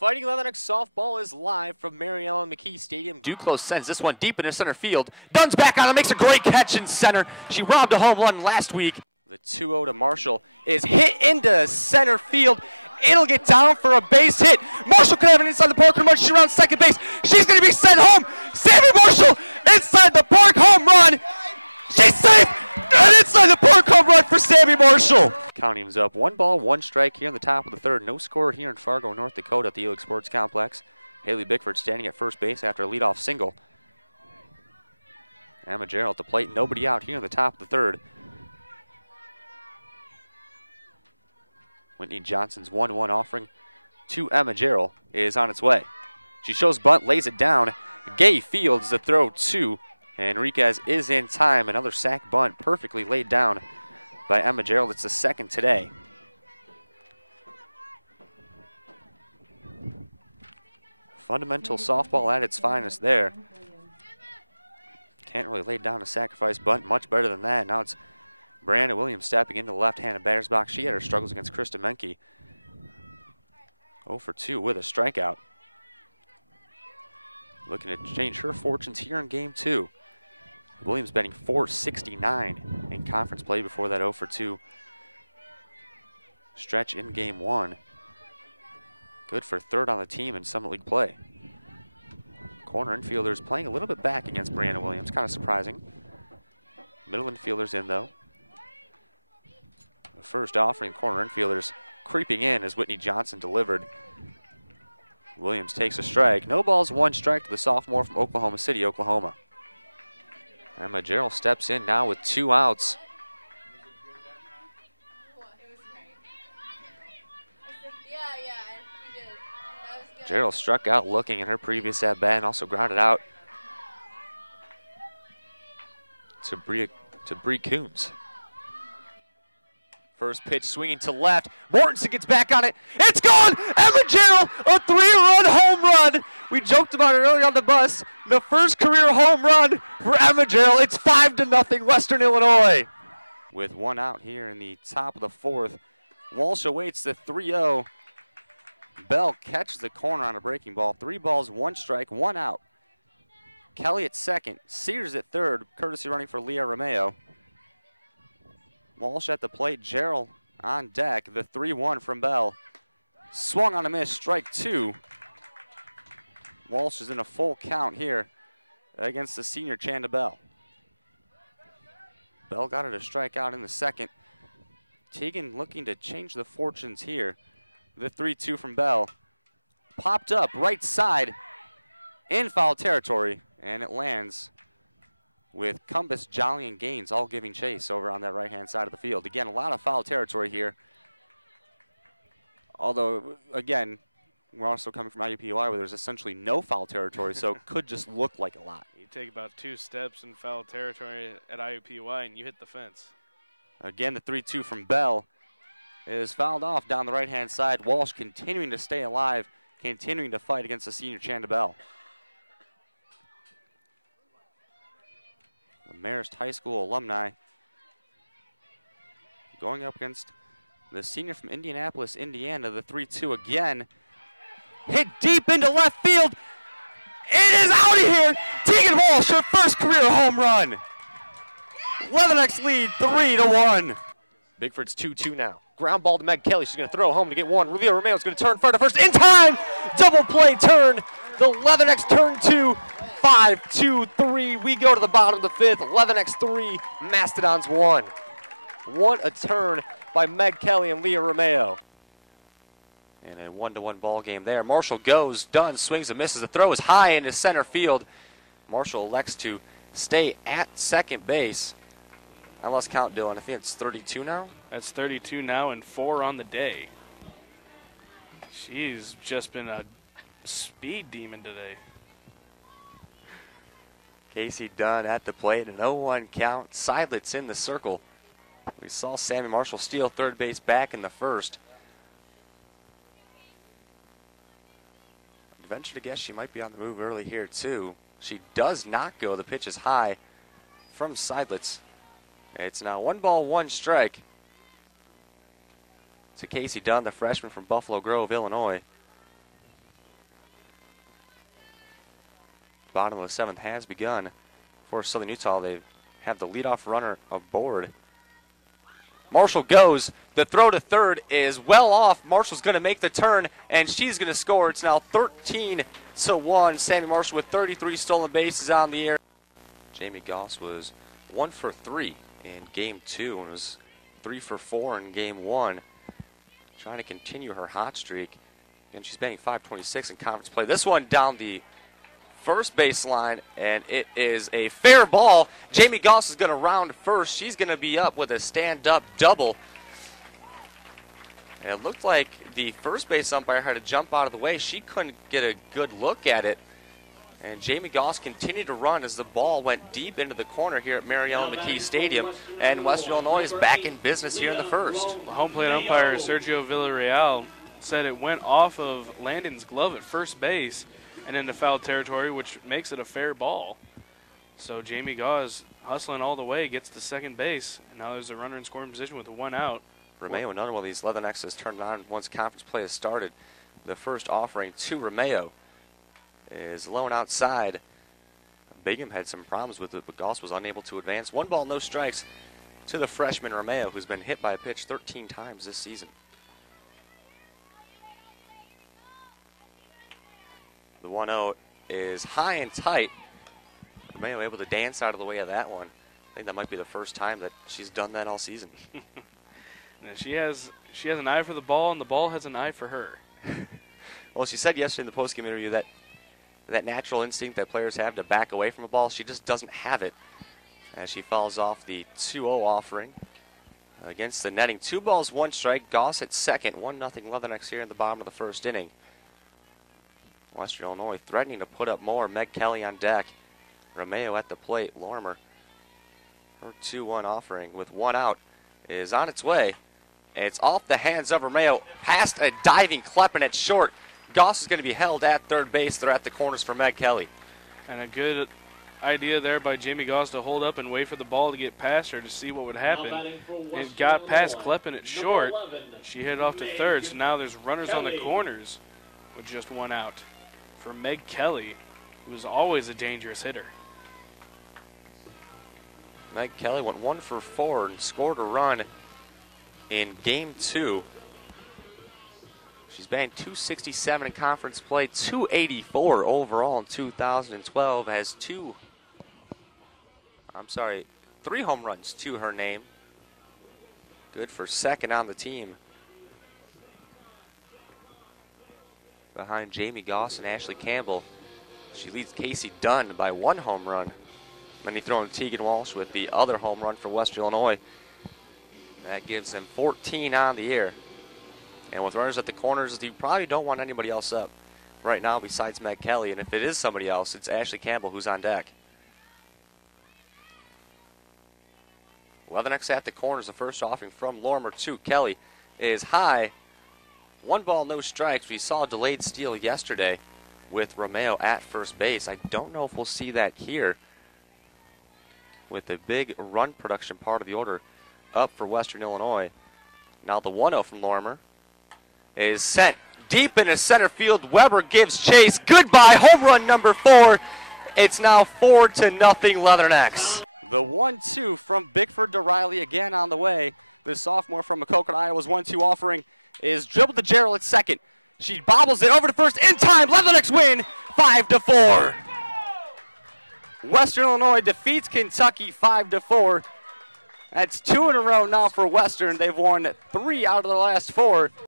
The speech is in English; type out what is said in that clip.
Fighting Leatherneck softball is live from Mary Ellen McKee Stadium. Duclos sends this one deep into center field. Dunn's back on it, makes a great catch in center. She robbed a home run last week. The 2-0 to Marshall is hit into center field. It'll get down for a base hit. Marshall could have it inside the park run. She's around second base. She's going to be sent home. Sammy Marshall inside the park home run. She's safe. And inside the park home run for Sammy Marshall. Counting is up 1 ball, 1 strike here in the top of the third. No score here in Fargo, North Dakota at the Elig Sports Complex. Haley Bickford standing at first base after a leadoff single. Emma Gerald at the plate. Nobody out here in the top of the third. Whitney Johnson's 1-1 offering to Emma Gerald is on its way. She shows bunt, lays it down. Gay fields the throw to Enriquez is in time. Another sac bunt perfectly laid down by Emma Gerald. It's the second today. Fundamental softball at its finest there. Can't really lay down a sacrifice bunt much better than that. Now it's Brianna Williams stepping into the left-handed batter's box. She had her struggles against Krista Menke. 0 for 2 with a strikeout. Looking to change her fortunes here in game 2. Williams batting .469 in conference play before that 0 for 2 stretch in game 1. Good for third on the team in Summit League play. Corner infielders playing a little bit back against Brianna Williams, kind of surprising. Middle infielders in though. The first offering, corner infielders creeping in as Whitney Johnson delivered. Williams takes a strike. No balls, 1 strike to the sophomore from Oklahoma City, Oklahoma. Emma Gerald steps in now with 2 outs. Gerald struck out looking at her previous at-bat and also grounded out to Bree Coombs. First pitch swinging to left. Mortensen gets back on it. It's gone! Emma Gerald, a 3-run home run. We joked about it earlier on the bus. The first career home run for Emma Gerald. It's 5-0 Western Illinois. With 1 out here in the top of the 4th, Walsh awaits the 3-0. Bell catches the corner on a breaking ball. 3 balls, 1 strike, 1 out. Kelly at second. Sears at third, courtesy running for Leah Romeo. Walsh at the plate, Gerald on deck. The 3-1 from Bell. Swung on a miss, strike 2. Walsh is in a full count here against the senior Chanda Bell. Bell got her to strike out in the second. Teagan looking to change the fortunes here. The 3-2 from Bell. Popped up right side in foul territory, and it lands with Cumbus, Jolly, and Gaines all giving chase over on that right-hand side of the field. Again, a lot of foul territory here. Although, again, we're also coming from IUPUI where there's essentially no foul territory, so it could just look like a lot. You take about 2 steps in foul territory at IUPUI and you hit the fence. Again, the 3-2 from Bell is fouled off down the right-hand side. Walsh continuing to stay alive, continuing to fight against the senior Chanda Bell. The Marist High School alumni going up against the senior from Indianapolis, Indiana. The 3-2 again. Hit deep into left field. It is out of here. Teagan Walsh, her first career home run. Leatherneck's lead 3-1. Bigford's 2-2 now. Ground ball to Meg Kelly. She's going to throw home to get 1. Leah Romeo's going to turn far to first in time. Double play turn. The Leathernecks turn 2. 5-2-3. We go to the bottom of the 5th. Leathernecks 3, Mastodons 1. What a turn by Meg Kelly and Leah Romeo. And a 1-1 ball game there. Marshall goes, Dunn swings and misses. The throw is high into center field. Marshall elects to stay at second base. I lost count, Dylan. I think it's 32 now. That's 32 now and 4 on the day. She's just been a speed demon today. Casey Dunn at the plate, an 0-1 count. Seidlitz in the circle. We saw Sammy Marshall steal third base back in the first. I'd venture to guess she might be on the move early here too. She does not go. The pitch is high from Seidlitz. It's now 1 ball, 1 strike to Casey Dunn, the freshman from Buffalo Grove, Illinois. Bottom of the 7th has begun. For Southern Utah, they have the leadoff runner aboard. Marshall goes. The throw to third is well off. Marshall's going to make the turn, and she's going to score. It's now 13-1. Sammy Marshall with 33 stolen bases on the air. Jamie Goss was 1 for 3 in Game 2 and was 3 for 4 in Game 1. Trying to continue her hot streak. And she's batting .526 in conference play. This one down the first baseline, and it is a fair ball. Jamie Goss is going to round first. She's going to be up with a stand-up double. And it looked like the first base umpire had to jump out of the way. She couldn't get a good look at it. And Jamie Goss continued to run as the ball went deep into the corner here at Mary Ellen McKee Stadium. And Western Illinois is back in business here in the first. The home plate umpire, Sergio Villarreal, said it went off of Landon's glove at first base and into foul territory, which makes it a fair ball. So Jamie Goss hustling all the way, gets to second base, and now there's a runner in scoring position with 1 out. Romeo, another one of these Leathernecks has turned on once conference play has started. The first offering to Romeo is low and outside. Bingham had some problems with it, but Goss was unable to advance. 1 ball, no strikes to the freshman Romeo, who's been hit by a pitch 13 times this season. The 1-0 is high and tight. Romeo able to dance out of the way of that one. I think that might be the first time that she's done that all season. She has an eye for the ball, and the ball has an eye for her. Well, she said yesterday in the postgame interview that natural instinct that players have to back away from a ball, she just doesn't have it. As she fouls off the 2-0 offering against the netting. 2 balls, 1 strike. Goss at second. 1-0 Leathernecks here in the bottom of the first inning. Western Illinois threatening to put up more. Meg Kelly on deck. Romeo at the plate. Lorimer, her 2-1 offering with 1 out, is on its way. It's off the hands of Romeo. Past a diving Kleppen at short. Goss is going to be held at third base. They're at the corners for Meg Kelly. And a good idea there by Jamie Goss to hold up and wait for the ball to get past her to see what would happen. It got past Kleppen at short. She hit off to third, so now there's runners on the corners with just 1 out for Meg Kelly, who is always a dangerous hitter. Meg Kelly went 1 for 4 and scored a run in Game 2. She's batting .267 in conference play, .284 overall in 2012. Has 3 home runs to her name. Good for second on the team. Behind Jamie Goss and Ashley Campbell. She leads Casey Dunn by 1 home run. Then you throw in Tegan Walsh with the other home run for Western Illinois. That gives them 14 on the year. And with runners at the corners, you probably don't want anybody else up right now besides Meg Kelly. And if it is somebody else, it's Ashley Campbell who's on deck. Leathernecks at the corners. The first offering from Lorimer to Kelly is high. 1 ball, no strikes. We saw a delayed steal yesterday with Romeo at first base. I don't know if we'll see that here with the big run production part of the order up for Western Illinois. Now the 1-0 from Lorimer is sent deep into center field. Weber gives chase. Goodbye, home run number 4. It's now 4-0 Leathernecks. The 1-2 from Bickford to Riley again on the way. The sophomore from Macoka, Iowa's 1-2 offering is dribbled to Gerald at second. She bobbles it over to first in time. Leathernecks win 5-4. Western Illinois defeats Kentucky 5-4. That's 2 in a row now for Western. They've won 3 out of the last 4.